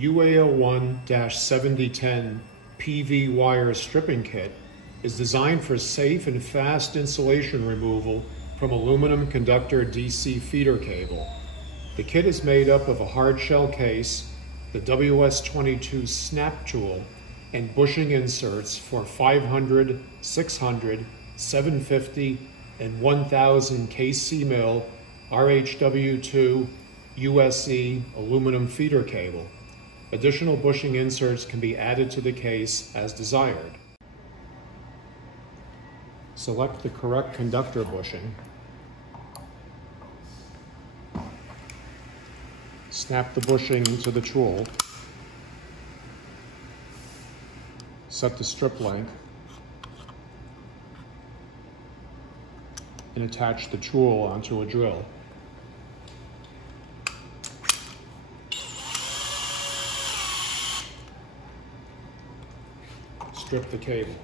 The UA01-7010 PV wire stripping kit is designed for safe and fast insulation removal from aluminum conductor DC feeder cable. The kit is made up of a hard shell case, the WS22 snap tool, and bushing inserts for 500, 600, 750, and 1000 kcmil RHW2 USE aluminum feeder cable. Additional bushing inserts can be added to the case as desired. Select the correct conductor bushing. Snap the bushing into the tool. Set the strip length and attach the tool onto a drill. Strip the cable.